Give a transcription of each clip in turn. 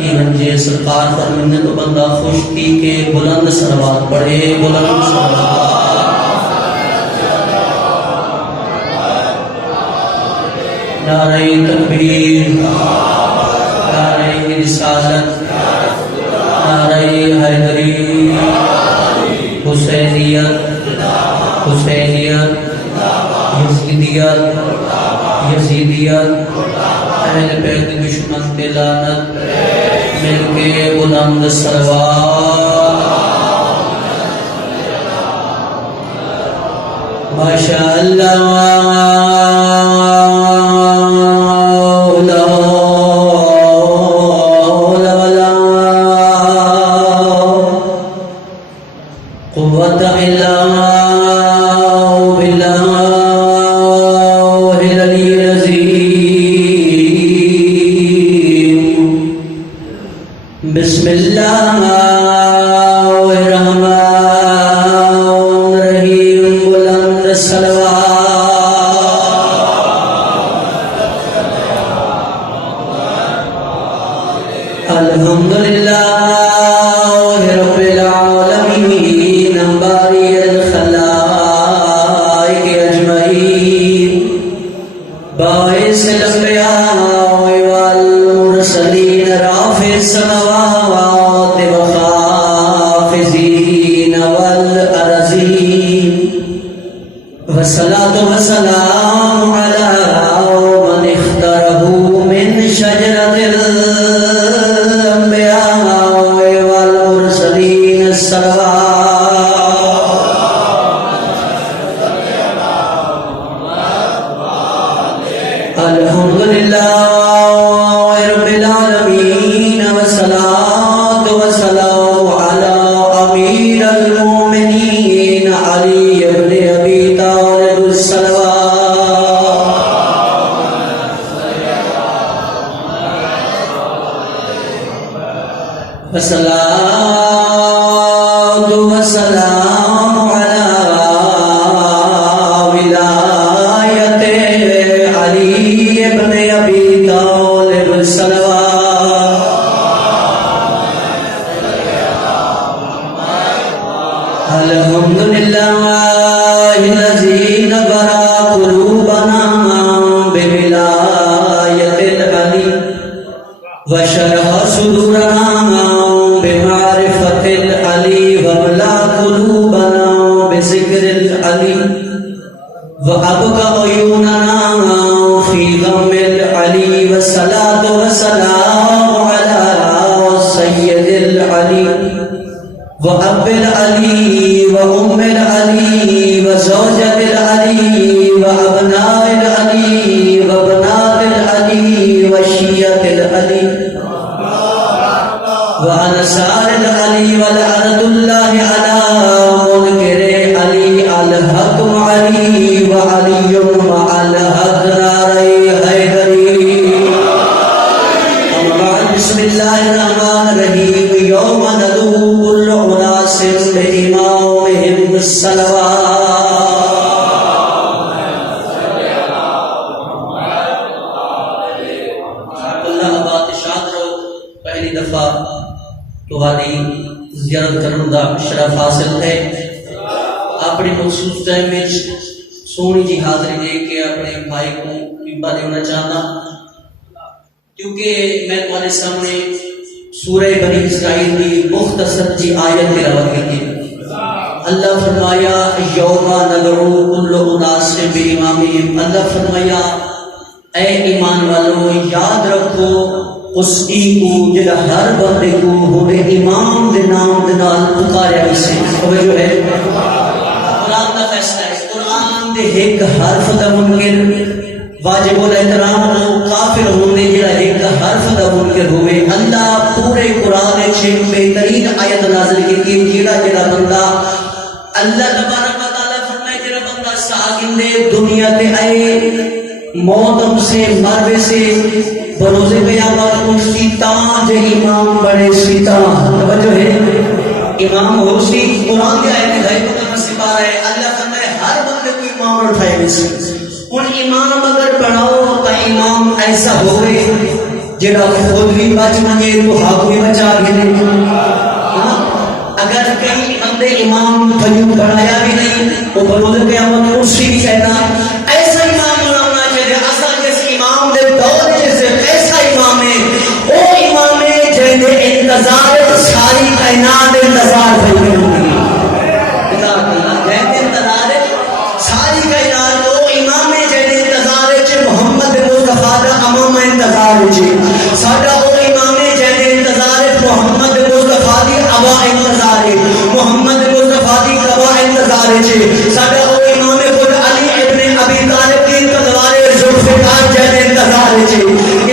منجے سرکار فرمانے تو بندہ خوش تھی کہ بلند صلوات پڑھے، بلند صلوات۔ نعرہ تکبیر، نعرہ رسالت، نعرہ حیدری، حسینیت، حسینیت، یزیدیت، یزیدیت، اہل بیت دشمن پہ لعنت، مل کے بلند صلوات۔ ماشاء اللہ قوت الا باللہ العلی العظیم۔ بسم اللہ الرحمن الرحیم، بلند صلوات۔ الحمدللہ رب العالمین، باری الخلائق اجمعین، باعث الانبیاء والمرسلین، رافع السماوات وخافضین والارضین، والصلاة والسلام علی من اختاره من شجرة الانبیاء والمرسلین، الحمدللہ رب العالمین، والصلاة والسلام علی امیر المؤمنین علی بن ابی طالب والصلاة والسلام علی ولایت علی ابن ابی طالب الحمدللہ الذی برا قلوبنا بولایت العلی وشرح صدورنا بمعرفت العلی واملا قلوبنا بذکر العلی وابقى عيوننا في غم العلی، والصلاة والسلام على سید العلی وأب العلی وأم العلی وزوجة العلی وأبناء العلی وبنات العلی وشيعة العلی وأنصار العلی، والعرض الله على منکر علی، الحکم علی وعلی مع الحق، نعرہ حیدری۔ اما بعد، بسم اللہ الرحمن الرحیم، یوم ندعو كل اناس بإمامهم بالصلوات۔ اللہ آباد شاد رہو، پہلی دفعہ تہاڈی زیارت کرن دا شرف حاصل ہے۔ اپنی مخصوص ٹائم میں سونی جی حاضری دے کے اپنے بھائی کو ممبر دینا چاہتا، کیونکہ میں تمہارے سامنے سورہ بنی اسرائیل کی مختصر جی آیت تلاوت کی تھی۔ اللہ فرمایا یوم ندعو کل اناس بإمامہم، اللہ فرمایا اے ایمان والو یاد رکھو اس ای کو جڑا ہر بندے کو ہونے امام دے نام دے نال پکاریا اسے۔ توجہ ہے، قرآن کا فیصلہ ہے، قرآن دے ایک حرف دا منکر واجب الاحترام ہو، کافر ہونے جڑا ایک حرف دا منکر ہوئے۔ اللہ پورے قرآن چھے بہترین آیت نازل کی جڑا بندہ اللہ تبارک و تعالیٰ فرمائے جڑا بندہ ساگندے دنیا تے آئے موتم سے مروے سے بروز قیامت کو سیتاں جے امام بڑے سیتاں۔ توجہ ہے، امام ہو سی قرآن کے آیت غیب کو نصیب آ رہے، اللہ فرمائے ہر بندے کو امام اٹھائے گی۔ ان امام اگر بناؤ تو امام ایسا ہوئے جڑا خود بھی بچ منے تو حق بھی بچا گھنے. اگر کہیں بندے امام فجر بنایا بھی نہیں وہ بروز قیامت کرسی بھی کہنا ایسا امام بنانا چاہیے. اصل جس امام دے دور جیسے ایسا امام ہے وہ امام ہے جن دے انتظار ساری کائنات انتظار ہوئی ہوگی. ساری کائنات وہ امام ہے جن انتظار محمد مصطفیٰ دا امام انتظار ہے. ساڈا وہ امام ہے جن انتظار محمد مصطفیٰ دی ابا انتظار ہے. محمد مصطفیٰ دی ابا انتظار ہے. ساڈا وہ امام خود علی ابن ابی طالب دی تلوار ذوالفقار جن انتظار ہے.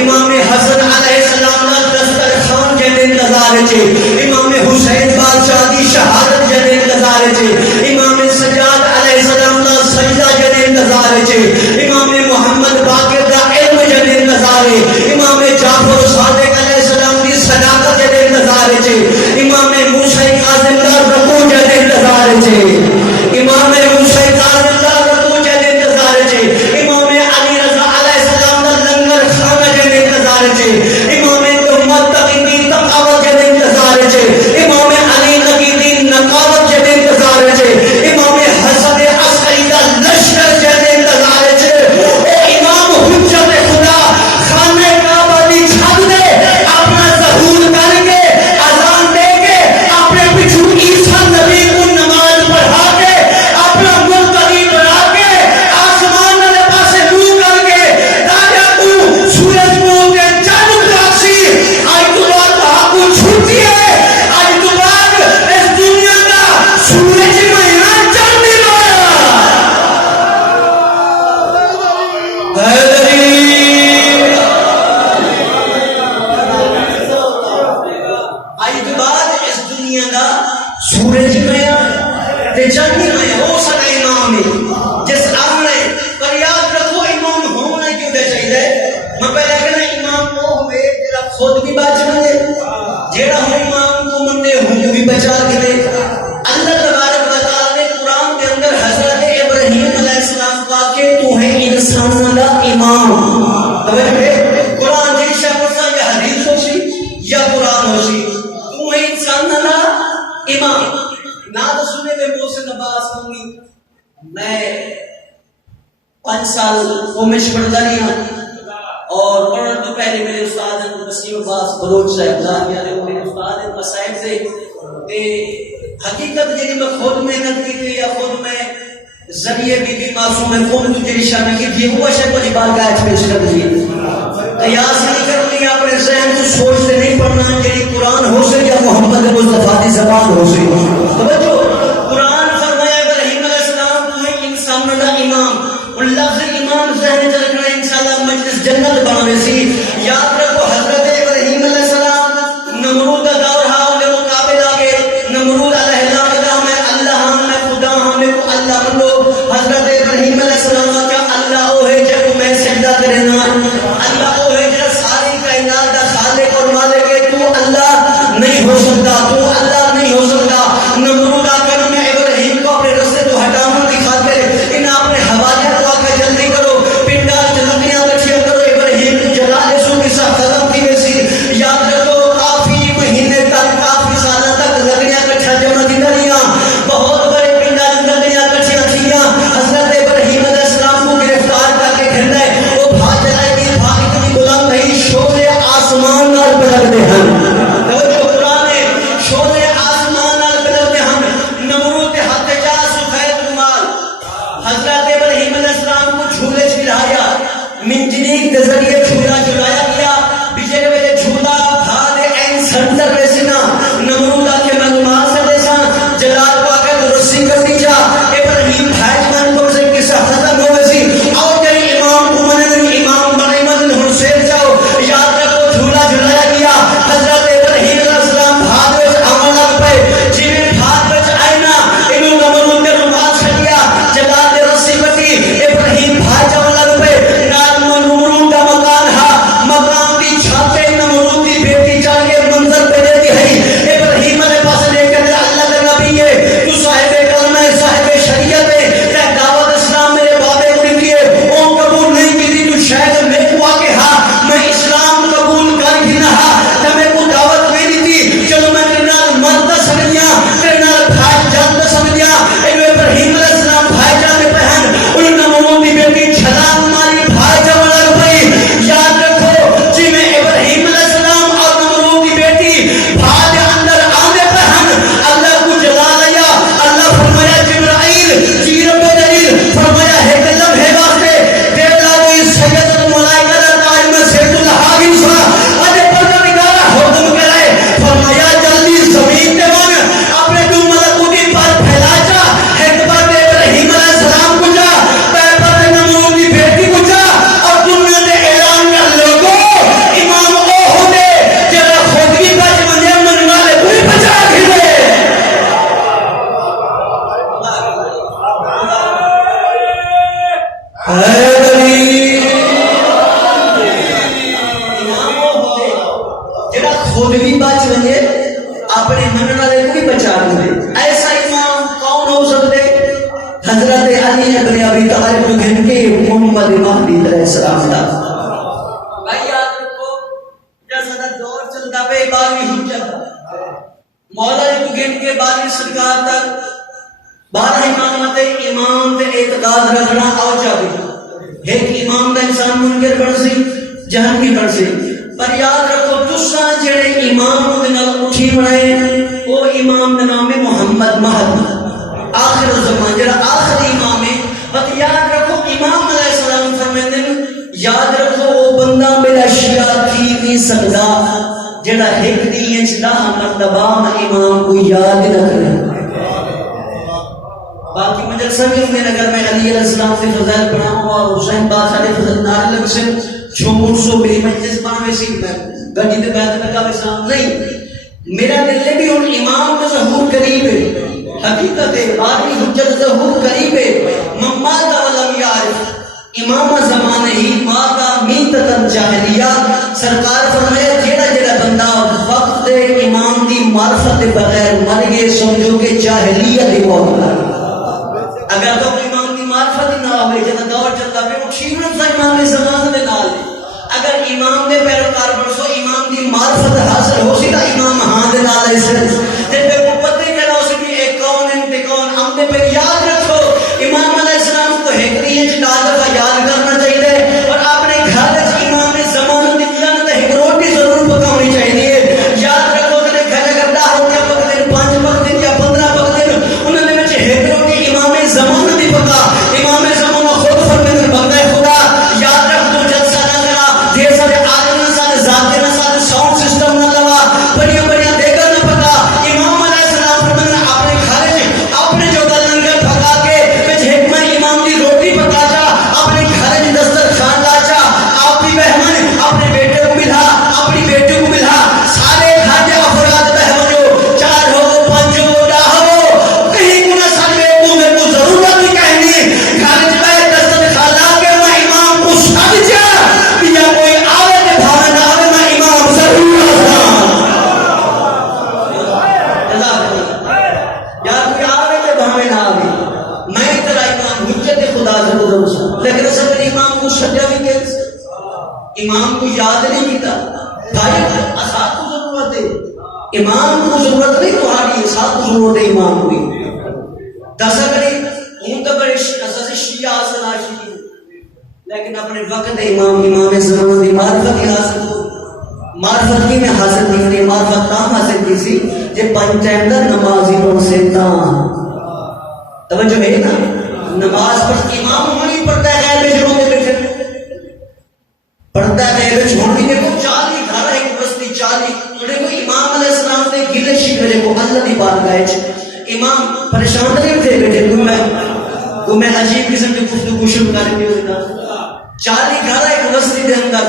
امام حسن علیہ السلام دا دسترخوان جن انتظار ہے. امام حسین بادشاہ دی شہادت جن انتظار ہے. امام سجاد علیہ السلام دا سجدہ جن انتظار ہے. امام محمد باقر دا علم جن انتظار ہے. امام جعفر صادق علیہ السلام دی صداقت جن انتظار ہے. امام موسیٰ کاظم دا رکوع جن انتظار ہے. امام موسیٰ کاظم دا رکوع جن انتظار ہے. امام علی رضا علیہ السلام دا لنگر خانہ جن انتظار ہے. امام محمد تقی دی تقاوت جن انتظار ہے. امام علی نقی دی نقاوت جن انتظار ہے. امام حسن عسکری دا لشکر جن انتظار ہے. او امام حجت خدا خانہ کعبہ دی چھت دے اپنا ظہور کر کے اذان دے کے اپنے پچھو عیسیٰ نبی کو نماز پڑھا کے اپنا ملتقی بنا کے آسمان والے پاسے منہ کر کے تاکہ تو سورج منہ کے چاند راکسی آج تو بعد کو چھوٹی ہے. آج تو بعد اس دنیا کا سورج مہینہ چاندی لویا. آج تو بعد اس دنیا کا سورج میں تے چاندی میں ہو سکا امام ہے جس آمنے پر یاد رکھو امام ہونا کیوں دے چاہیے. میں پہلے کہنا امام وہ ہوئے جیڑا خود بھی بچ منے جیڑا ہو امام کو منے ہوں بھی بچا کے دے. اللہ تبارک و تعالی نے قرآن کے اندر حضرت ابراہیم علیہ السلام کہا کہ تو ہے انسان کا امام. قرآن جی شاہ یا حدیث ہو سی یا قرآن ہو سی تو ہے انسان کا امام. نہ تو سنے میں محسن عباس ہوں میں 5 سال قومش پڑھتا رہی ہوں اور پڑھنے تو پہلے میرے استاد ہیں وسیم عباس بلوچ صاحب جان میرے استاد ہیں مسائب سے تے حقیقت جی میں خود محنت کی تھی یا خود میں ذریعے بھی معصوم میں قوم تجھے شامل کی تھی وہ شے مجھے بارگاہ پیش کر دی. قیاس نہیں کرنی اپنے ذہن کو سوچتے نہیں پڑھنا جی قرآن ہو سے یا محمد مصطفیٰ کی زبان ہو سے. توجہ قرآن فرمایا ابراہیم علیہ السلام تو ہے انسان کا امام. اور لفظ امام ذہن میں رکھنا انشاءاللہ مجلس جنت بنانے سی. یاد رکھو حضرت ابراہیم علیہ السلام نمرود کا دور ہاں انہیں مقابل آگے نمرود علیہ اللہ کا میں اللہ ہاں میں خدا ہاں میں کو اللہ بندو. حضرت ابراہیم علیہ السلام کا اللہ وہ ہے جب میں سجدہ کرے نا اللہ وہ ہے جو ساری کائنات کا خالق اور مالک ہے. تو اللہ نہیں ہو سکتا تو اللہ نہیں ہو سکتا. نمرود آ کر میں ابراہیم کو اپنے رستے تو ہٹانے کی خاطر انہیں اپنے حوالے کو آ کر جلدی کرو پنڈا جلدیاں کٹھیاں کرو ابراہیم کو جلا دے سو کی ساتھ ختم کی ویسی. یاد رکھو کافی مہینے تک کافی سالہ تک لکڑیاں کٹھا جمع دی دریاں بہت بڑے پنڈا لکڑیاں کٹھیاں تھیاں. حضرت ابراہیم علیہ السلام کو گرفتار کر کے گھر ہے وہ بھاگ جلائے گی بھاگ اتنی بلند نہیں شور آسمان نال بلند ہیں. توجہ قرآن ہے شور بچ وجے اپنے منن والے کو بھی بچا دے. ایسا امام کون ہو سکتے؟ حضرت علی ابن ابی طالب کو گھن کے محمد مہدی علیہ السلام دا. بھائی یاد رکھو جیسا دور چلتا پہ 12ویں حجت مولا علی کو گھن کے 12ویں سرکار تک 12 امامت امام تے اعتقاد رکھنا اوجا بھی. ایک امام دا انسان منکر بن سی جہنمی بن سی. پر یاد رکھو تساں جڑے امام دے نال اٹھی بنائے وہ امام دا نام ہے محمد مہدی آخر الزمان جڑا آخری امام ہے. بس یاد رکھو امام علیہ السلام فرماتے ہیں یاد رکھو وہ بندہ میرا شیعہ تھی نہیں سکتا جڑا ایک دین چ 10 مرتبہ امام کو یاد نہ کرے. باقی مدرسہ میں اگر میں علی علیہ السلام سے فضائل پڑھاؤں اور حسین بادشاہ نے فضل نار لگ سے چھوڑ سو میری مجلس میں سی گڈی تے بیٹھ لگا اسلام نہیں. میرا دل نے بھی ان امام کا ظہور قریب ہے. حقیقت ہے 12ویں حجت ظہور قریب ہے. مماتا ولم یعرف امام زمانے ہی ماتا میتتن جاہلیہ. سرکار فرمایا جیڑا جیڑا بندہ وقت دے امام دی معرفت دے بغیر مر گئے سمجھو کہ جاہلیت دی موت. اگر تو امام دی معرفت نہ ہوئے جنا دور چلتا پہ اٹھیون سا امام زمان دے نال. اگر امام دے پیروکار برسو امام دی معرفت حاصل ہو سی تا امام ہاں دے نال ایسے تے پہ پتہ ہی کہنا ہو سی کہ ایک کون انتے کون ہم دے پہ یاد رکھو امام علیہ السلام کو ہیکری ہے جتا دفعہ یاد کرنا چاہیے اور اپنے گھر وچ امام زمان دی لن تے ایک روٹی ضرور پکاونی چاہیے. یاد رکھو تے گھر اگر 10 روٹیاں پکدے 5 پکدے یا 15 پکدے انہاں دے وچ ایک روٹی امام زمان دی پکا. امام زمان خود فرماتے بندہ خدا یاد رکھ تو جلسہ نہ کرا ڈھیر سارے آدم نہ سارے ذاتے نہ سارے ساؤنڈ سسٹم نہ لوا بڑیاں بڑیاں دیگر نہ پکا. امام علیہ السلام فرماتے اپنے گھر اپنے جو لنگر پکا کے وچ حکمت امام دی روٹی پکا جا اپنے گھر وچ دسترخوان لا جا. آپ بھی مہمان اپنے بیٹے کو ملا اپنی بیٹی کو ملا سارے گھر دے افراد بہو جو 4 ہو 5 ہو 10 ہو کہیں کو نہ سارے کو میرے کو ضرورت نہیں کہنی گھر وچ بیٹھ دسترخوان لا کے میں امام کو سد جا یا کوئی آوے تے بھاوے نہ آوے میں امام ضرور ہوں. یا کوئی آوے تے بھاوے نہ آوے میں تیرا امام حجت خدا ضرور ہوں. لیکن اصل میں امام کو سجا بھی کہ امام کو یاد نہیں کیتا. بھائی اساتذہ کو ضرورت ہے امام کو ضرورت نہیں تمہاری اساتذہ کو ضرورت ہے امام کو. دسا کری ہوں تو بڑے اساس شیعہ اصل عاشقی لیکن اپنے وقت امام زمان دی معرفت کی حاصل ہو. معرفت کی میں حاصل نہیں ہوئی. معرفت تاں حاصل کی سی جب 5 ٹائم دا نمازی ہوں سے تاں توجہ ہے نا. نماز پر امام ہماری پڑھتا ہے غیر میں جنہوں نے بیٹھے پڑھتا ہے غیر چھوڑ بھی دیکھو 40 گھر ایک بستی 40 دیکھو امام علیہ السلام نے گلے شکرے کو اللہ دی بات گائے امام پریشان نہیں تھے بیٹھے کوئی میں عجیب قسم کی گفتگو شروع کر کے ہوتا 40 گھر ایک بستی دے اندر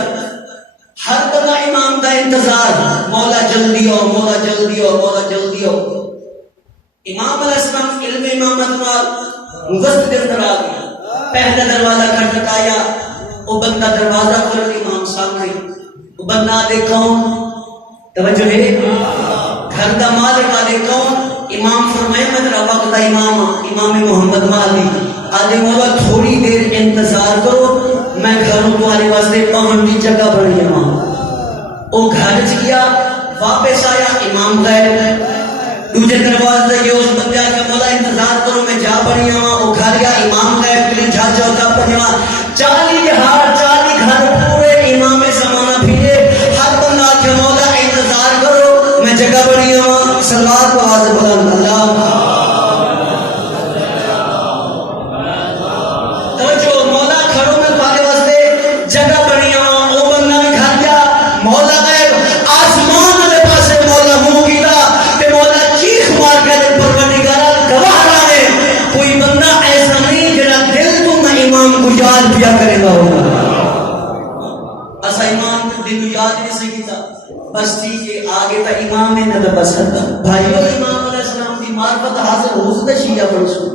ہر بندہ امام دا انتظار مولا جلدی ہو مولا جلدی ہو مولا جلدی ہو. امام علیہ السلام علم امامت نال مغست دے اندر آ گیا. پہلا دروازہ کھٹکایا وہ بندہ دروازہ کھول امام سامنے وہ بندہ دے کون توجہ ہے گھر دا مالک آدھے کون امام فرمائے میں تیرا وقت دا امام محمد مہدی آدھے مولا تھوڑی دیر انتظار کرو میں گھروں تمہارے واسطے پہن کی جگہ بنی امام. وہ گھر گیا واپس آیا امام غائب. دوسرے دروازے یہ اس بندے کا مولا انتظار کرو میں جا بنی ہوں. وہ گھر گیا امام غائب کے لیے جا چوکا پنجواں 40 گھر پورے امام زمانہ پھرے. ہر بندہ کے مولا انتظار کرو میں جگہ بنی ہوں. سلوات کو آواز بلند اللہ یاد کیا کرے گا ہوگا. ایسا امام کو دل یاد نہیں سکتا بس ٹھیک ہے آگے تا امام نے نہ بس بھائیو امام علیہ السلام دی معرفت حاصل ہو سکتا شیعہ پڑھو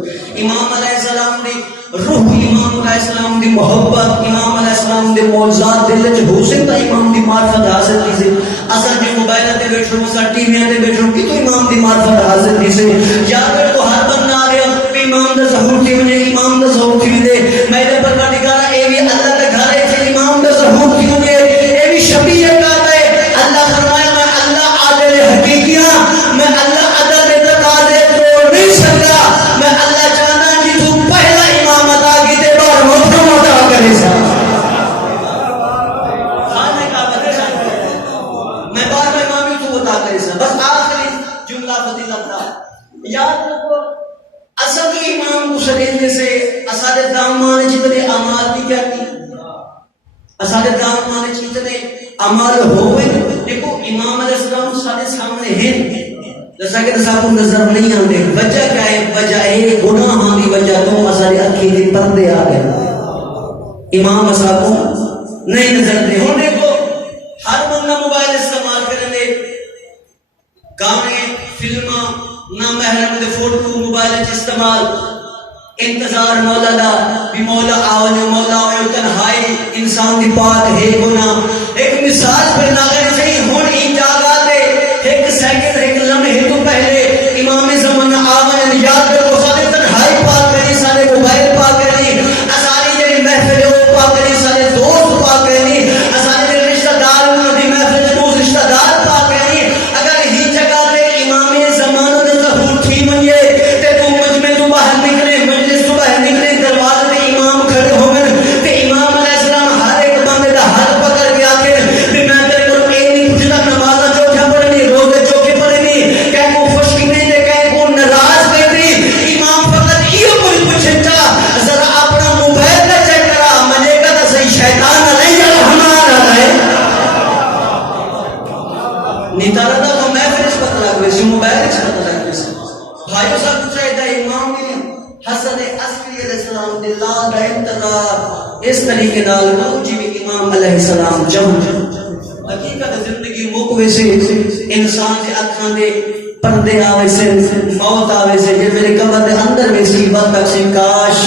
امام علیہ السلام دی روح امام علیہ السلام دی محبت امام علیہ السلام دی معجزات دل وچ ہو سکتا امام دی معرفت حاصل کی سے اصل جو موبائل تے بیٹھو اسا ٹی وی تے بیٹھو کہ تو امام دی معرفت حاصل کی سے یا پھر تو ہر بندہ آ گیا امام دا ظہور کی وجہ امام دا ظہور کی وجہ میرے پروردگار اے بھی اللہ دا گھر ہے امام دا ظہور کی وجہ اے بھی شفیع کا ہے اللہ فرمایا میں اللہ عادل حقیقیاں میں اللہ عدل تقاضے توڑ نہیں سکتا میں اللہ جانا جی تو پہلا امام عطا کی تے بار محترم عطا کرے سا میں بار میں امامی تو عطا کرے سا بس آخری جملہ فضیلت تھا یاد رکھو اصل امام کو شریعت سے اساد دامان جتنے اعمال کی کیا کی اساد دامان جتنے اعمال ہوئے دیکھو امام علیہ السلام سارے سامنے ہیں جیسا کہ تصاف کو نظر نہیں آنے وجہ کیا ہے وجہ ہے گناہاں دی وجہ تو اساد اکھی دی پردے آ گئے امام اصحاب کو نہیں نظر دے ہوں دیکھو ہر بندہ موبائل استعمال کرنے گانے فلماں نہ محرم دے فوٹو موبائل استعمال انتظار مولا دا بھی مولا آؤ جو مولا آؤ تنہائی انسان دی پاک ہے گناہ ایک مثال پر ناغر صحیح ہون ایجاگا دے ایک سیکنڈ ایک لمحے تو پہلے امام زمان آمن یاد رکھو سارے تنہائی پاک کرنی سارے موبائل پاک کرنی ساری جنی محفل پاک کرنی سارے دوست پاک کرنی سارے جنی رشتہ دار دی محفل دوست رشتہ دار پاک کرنی اگر ہی جگہ دے امام زمان دے ظہور تھی منیے تے تو مجمع تو باہر نکلے مجلس تو باہر نکلے دروازے تے امام کھڑے ہوئے تے امام علیہ السلام ہر ایک بندے دا ہاتھ پکڑ کے آکے بھی میں تیرے کو اے نہیں پوچھتا نمازہ چوکھا پڑھنی روزے چوکھے پڑھنی کہ کو خوش کنے دے کہ کو ناراض کرنی امام فقط یہ کوئی پوچھتا ذرا اپنا موبائل نہ چیک کرا مجھے کا تو صحیح شیطان نہ نہیں یا ہمارا ہے نیتارا دا تو میں پھر اس پتہ لگ ویسی موبائل اس پتہ لگ ویسی بھائیو صاحب پوچھا ہے امام حسن عسکری علیہ السلام دلال دا انتظار اس طریقے نال موجی بھی امام علیہ السلام جمع حقیقت زندگی موقوے سے انسان کے اکھاں دے پردے آوے سے موت آوے سے یہ میرے قبر دے اندر میں سی وقت تک سے کاش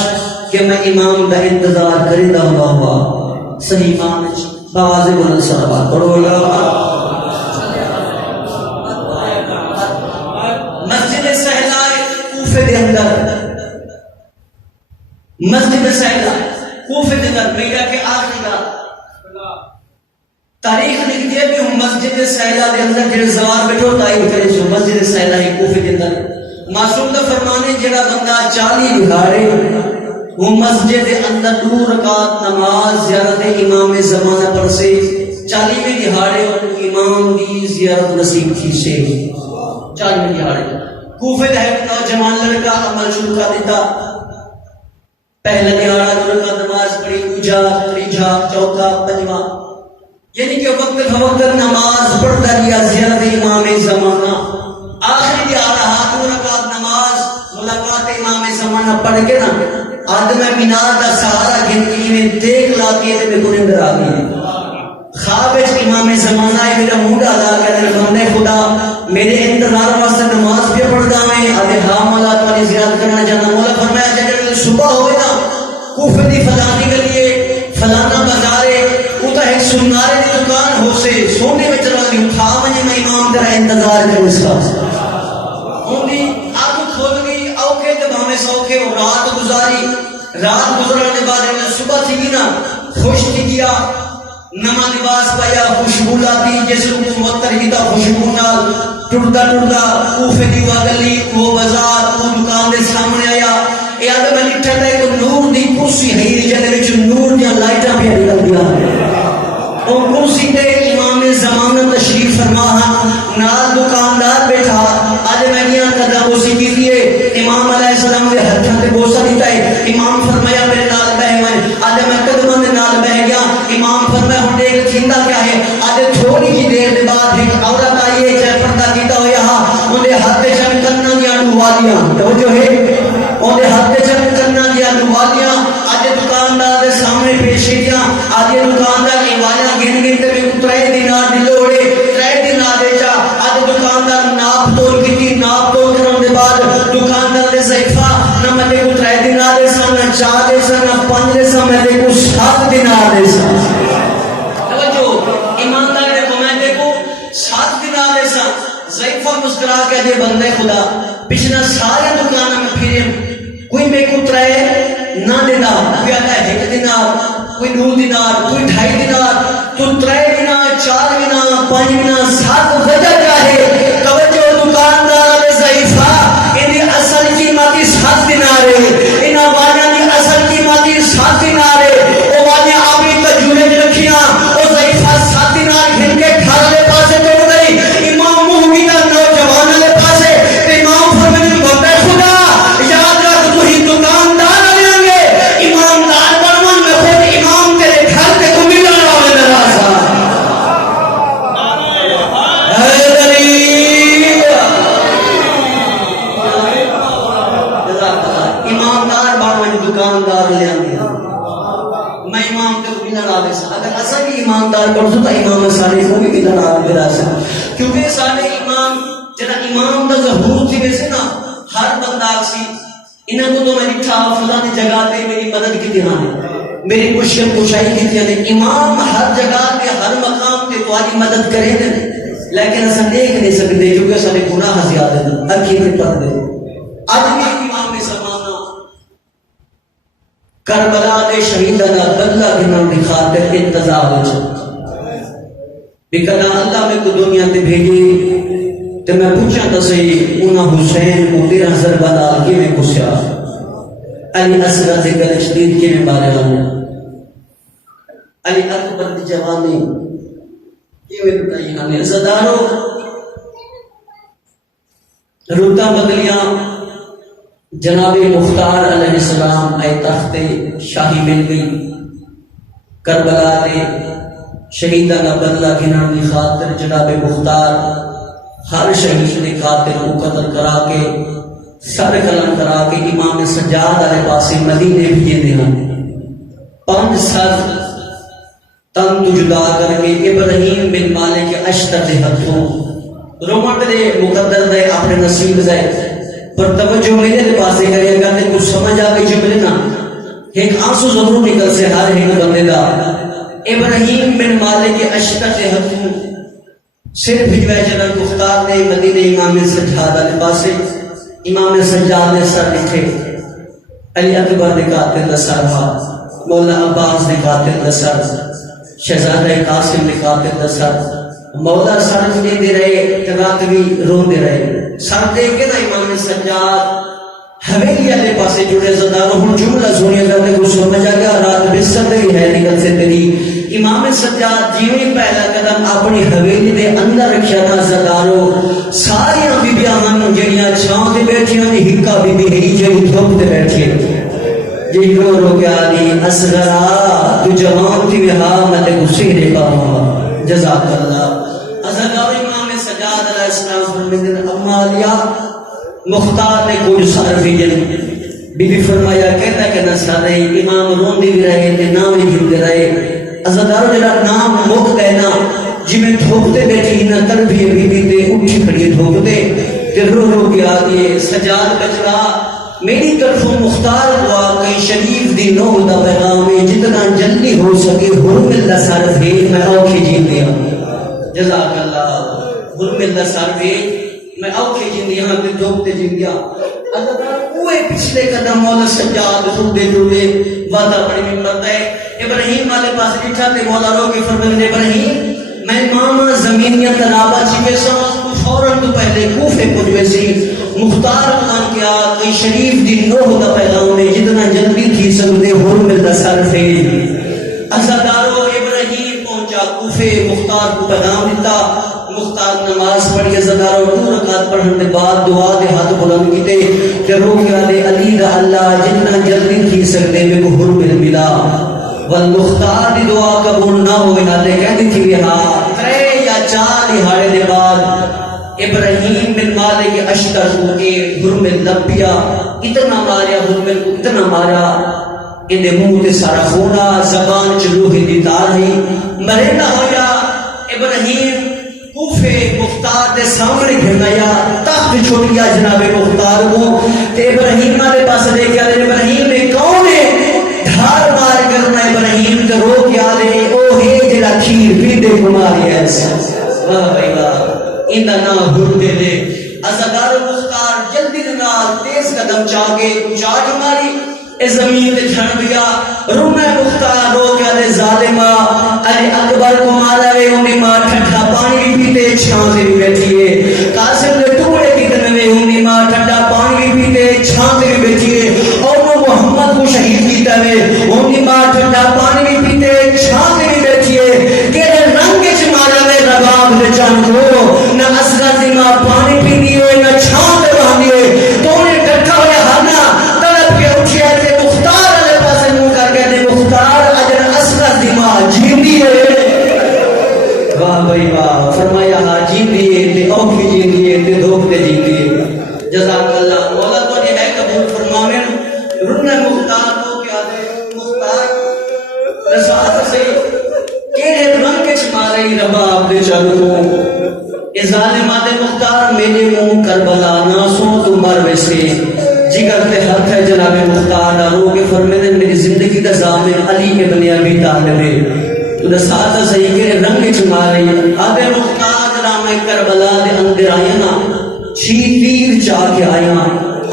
کہ میں امام دا انتظار کری دا ہوا صحیح امام باواز بلند صلوات پڑھو یا مسجد سہلا کوفے دے اندر مسجد سہلا کوفے دے اندر میرا کے آخری کا تاریخ لکھ دیا بھی ہوں مسجد سہلا دے اندر جڑے زوار بیٹھو تائید کرے جو مسجد سہلا ہی کوفے دے اندر معصوم دا فرمانے جڑا بندہ 40 دہاڑے وہ مسجد دے اندر 2 رکعت نماز زیارت امام زمانہ پر سے 40 دہاڑے امام دی زیارت نصیب تھی سے 40 دہاڑے کوفے دے نوجوان لڑکا عمل شروع کر دیتا پہلا دہاڑا 2 رکعت نماز پڑھی دوجا تیجا چوتھا پنجواں یعنی کہ وقت فوقت نماز پڑھتا رہا زیارت امام زمانہ آخری دہاڑا 2 رکعت نماز ملاقات امام زمانہ پڑھ کے نا آدم مینار کا سہارا گنتی میں دیکھ لاتی ہے میں کنہیں در آگئی ہے خواب امام زمانہ ہے میرا موڈا لا کر بندے خدا میرے انتظار واسطے نماز بھی پڑھ دا میں آدھے ہاں مولا تمہاری زیارت کرنا جانا مولا فرمایا جب صبح ہوئے نا کوفے دی فلانی گلیے فلانا بازارے اوتا ایک سنارے دی دکان ہو سے سونے میں چلا دی اٹھا مجھے میں امام تیرا انتظار کروں اس کا ان دی آنکھ کھول گئی اوکے جب ہمیں سوکے وہ رات گزاری رات گزرنے بعد صبح تھی نا خوش تھی گیا نما لباس پایا خوشبو لاتی جسم کو متر ہی تا خوشبو نال ٹردا ٹردا کوفے دی گلی وہ بازار وہ دکان دے سامنے آیا اے آدم علی ٹھتا ہے کہ نور دی کرسی ہے جنے وچ نور دی لائٹاں پہ نکل گیا او کرسی تے امام زمانہ تشریف فرما نال دکاندار بیٹھا آج میں گیا قدم اسی کی دیے امام علیہ السلام دے ہتھاں تے بوسہ دیتا ہے امام فرمایا میرے نال بہ میں آج میں قدماں دے نال بہ گیا امام فرمایا ہن دیکھ تھیندا کیا ہے آج تھوڑی جی دیر دے بعد ایک عورت آئی ہے جے پردہ کیتا ہویا اون دے ہاتھ تے چم کرنا دیاں ڈوالیاں توجہ ہے اون دے ہاتھ تے چم کرنا دیاں ڈوالیاں آج دکاندار دے سامنے پیش کیتیاں آج دکاندار یہ والیاں گن گن تے میں 3 دینار دی لوڑے 3 دینار دے چا آج دکاندار ناپ تول کیتی ناپ تول کرن دے بعد زیفہ نہ میں کو 3 دن آدھے سا نہ 4 دے سا نہ 5 دے سا میں کو 7 دن آدھے سا توجہ ایماندار نے کو میں کو 7 دن آدھے سا زیفہ مسکرا کے دے بندے خدا پچھنا سارے دکانہ میں پھریں کوئی میں کو 3 نہ دینا کوئی آتا ہے 1 دینار کوئی 2 دینار کوئی 2.5 دینار تو 3 دینار 4 دینار 5 دینار 7 وجہ کیا ہے توجہ دکاندار ضعیفہ انہیں اصل قیمتی 7 دینار ہے انہیں واجہ کی اصل قیمتی 7 دینار ہے وہ واجہ آبی تجونے رکھیاں وہ ضعیفہ 7 دینار گھن کے کھار لے پاسے توڑ گئی امام محمدہ نوجوان لے پاسے امام فرمین بندے خدا یاد رکھ تو ہی دکاندار لیں گے ایماندار بنوان میں خود امام تیرے گھر پہ تو ملنا والے نرازہ ایماندار بنوان دکاندار لیں گے میں امام کے بھی لڑا دے سا اگر اصل بھی ایماندار کر سو تو امام صالح کو بھی لڑا دے سا کیونکہ سارے امام جنا امام دا ظہور تھی ویسے نا ہر بندہ سی انہاں کو تو میں لکھا فلانی جگہ تے میری مدد کی دھیانے میری مشکل کشائی کی دھیانے امام ہر جگہ تے ہر مقام تے تمہاری مدد کرے نا لیکن اسا دیکھ نہیں سکتے کیونکہ اسا نے گناہ زیادہ ہیں اکھی میں پڑھ دے آج بھی امام میں سمانا کربلا دے شہیدنا اللہ کے نام کی خاطر انتظار ہو بکنا اللہ میں کو دنیا تے بھیجی تو میں پوچھا تو صحیح انہا حسین کو 13 بلا کی میں کسیا علی اصغر سے گلش دید کی میں بارے آنے علی اکبر دی جوانی کی میں بتائی ہمیں عزدارو روتا بدلیاں جناب مختار علیہ السلام اے تخت شاہی مل گئی کربلا دے شہیدہ نباللہ کی نام کی خاطر جناب مختار ہر شہید نے خاطر کو قتل کرا کے سر قلم کرا کے امام سجاد علیہ پاس مدینے بھیجے دیا 5 سر تن تو جدا کر کے ابراہیم بن مالک اشتر دے ہتھوں رومٹ دے مقدر دے اپنے نصیب دے پر توجہ میرے دے پاسے کرے گا تے کچھ سمجھ آگے جملے نا ایک آنسو ضرور نکل سے ہر ایک بندے دا ابراہیم بن مالک اشتر دے ہتھوں صرف بھجوائے جنرل مختار نے مدینہ امام سجاد علیہ پاسے امام سجاد نے سر لکھے علی اکبر نے قاتل دا سر مولا عباس نے قاتل دا سر شہزادہ قاسم نے قاتل دا سر مولا سر دے دے رہے تغات بھی رو دے رہے سر دے کے نا امام سجاد حویلی علیہ پاسے جڑے زداروں ہن جملہ سنیا کرنے کو سمجھا گیا رات بستر دے ہے نکل سے تیری امام سجاد جیویں پہلا قدم اپنی حویلی دے اندر رکھیا تھا زداروں ساری بی بیاں ہن جڑیاں چھاں تے بیٹھیاں نے ہکا بی بی ہی جڑی دھوپ تے بیٹھی جی رو رو کے آلی اصغرا تو جوان تھی وہاں میں تے گسے دے پاؤں جزاک اللہ ازدار امام سجاد علیہ السلام فرمیدن امالیا مختار نے کوئی سر بھیجن بی بی فرمایا کہتا کہ نہ سارے امام روندی بھی رہے تے نام ہی دے رہے ازدارو جڑا نام مک دینا جی میں دھوپتے بیٹھی نہ تر بھی بی بی تے اٹھی کھڑی دھوپتے تے رو رو کے آدھئے سجاد بچڑا میری طرفوں مختار دعا کئی شریف دی نو دا پیغام ہے جتنا جلدی ہو سکے حرم اللہ سر بھیج میں اوکھی جیت دیا جزاک اللہ حرم اللہ سر بھیج میں اوکھی جیت دیا ہاں تے دھوپتے جیت دیا اوے پچھلے قدم مولا سجاد روڈے روڈے وعدہ بڑی ممبر ہے ابراہیم والے پاس بٹھا تے مولا رو کے فرمائے ابراہیم میں ماما زمین یا تنابہ چھپے سا فوراں تو پہلے کوفے پہنچے سی مختار خان کیا کئی شریف دی نوح دا پیغام میں جتنا جلدی تھی سکتے حرم اللہ سر فیج ازادارو ابراہیم پہنچا کوفے مختار کو پیغام دیتا مختار نماز پڑھی ازادارو 2 رکعت پڑھنے کے بعد دعا دے ہاتھ بلند کیتے کہ رو کیا دے علی دا اللہ جتنا جلدی تھی سکتے میں کو حرم ملا والمختار دی دعا قبول نہ ہوئے حالے کہتی تھی ہاں 3 یا 4 دہاڑے دے بعد ابراہیم بن مالک اشتر کو حرم لبیا اتنا ماریا حرم کو اتنا مارا اندے منہ تے سارا خونا زبان چ روح دی تار ہی مرے نہ ہویا ابراہیم کوفے صفے مختار دے سامنے گھرنا یا تخت چھوٹیا جناب مختار کو تے ابراہیم دے پاس دیکھا دے ابراہیم نے کون ہے دھار مار کرنا ابراہیم کا رو کیا دے او ہے جلا کھیر پیندے کماری ہے واہ بھائی واہ اندہ نا بھرتے دے ازادار مختار جلدی نال تیز قدم چاہے چاہ ماری اے زمین دے چھڑ بیا رومے مختار رو کیا دے ظالمہ علی اکبر کو مارا وے انہیں ماں ٹھنڈا پانی بھی پیتے چھان سے بھی بیٹھیے قاسم نے ٹکڑے کتنے وے انہیں ماں ٹھنڈا پانی بھی پیتے چھان سے بھی بیٹھیے اور وہ محمد کو شہید کیتا وے انہیں ماں ٹھنڈا پانی بھی پیتے چھان سے بھی بیٹھیے کہ رنگ چ مارا وے رباب دے چاند کو نہ اصغر دی ماں پانی پینی ہوئے نہ چھان دے باندھی ہوئے تو انہیں ڈٹھا ہوئے ہانا طلب کے اٹھیا تے مختار علیہ پاس منہ کر کے تے مختار اجر اصغر دی ماں جیندی ہے واہ بھائی واہ فرمایا ہاں جیندی ہے تے اوکھی جیندی ہے تے دھوپ تے جیندی ہے جزاک اللہ مولا تو نے ہے قبول فرماویں رن مختار کو کیا دے مختار رسالت سے کیڑے رنگ وچ مارے رباب دے چل کو اے ظالمہ دے مختار میرے منہ کربلا نہ سو تو مر ویسے جگر تے ہاتھ ہے جناب مختار ڈالو کہ فرمیدے میری زندگی دا ضامن علی ابن ابی طالب ہے تو دا ساتھ صحیح کہ رنگ چ مارے آدھے مختار جناب کربلا دے اندر آیا نا چھی تیر چاہ کے آیا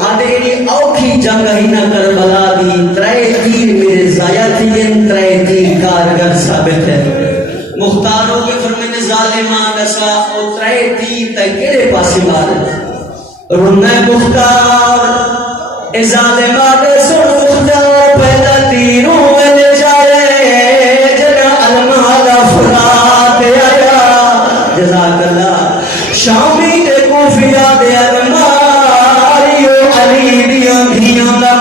آدھے ایڈی اوکھی جنگ ہی نہ کربلا دی ترے تیر میرے ضائع تھی ترے تیر کارگر ثابت ہے مختاروں کے فرمیدے ظالمان دسا او ترے تیر تے کیڑے پاسے مار رنے مختار اے ظالمان دے سن مختار پہلا تیروں میں جائے جنا المالا فرات آیا جزاک اللہ شامی دے کوفیہ دے الماریو علی دیاں دھیاں دا